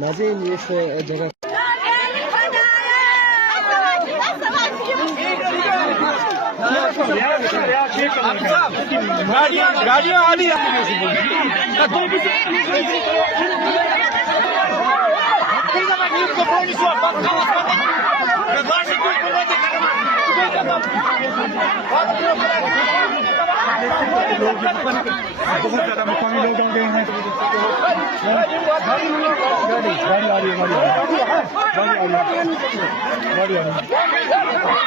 नाज़रीन इस जगह गाड़ियाँ आ रही बहुत ज्यादा मुकामी लोग आ गए हैं। गाड़ी आ रही है, गाड़ी आ रही है।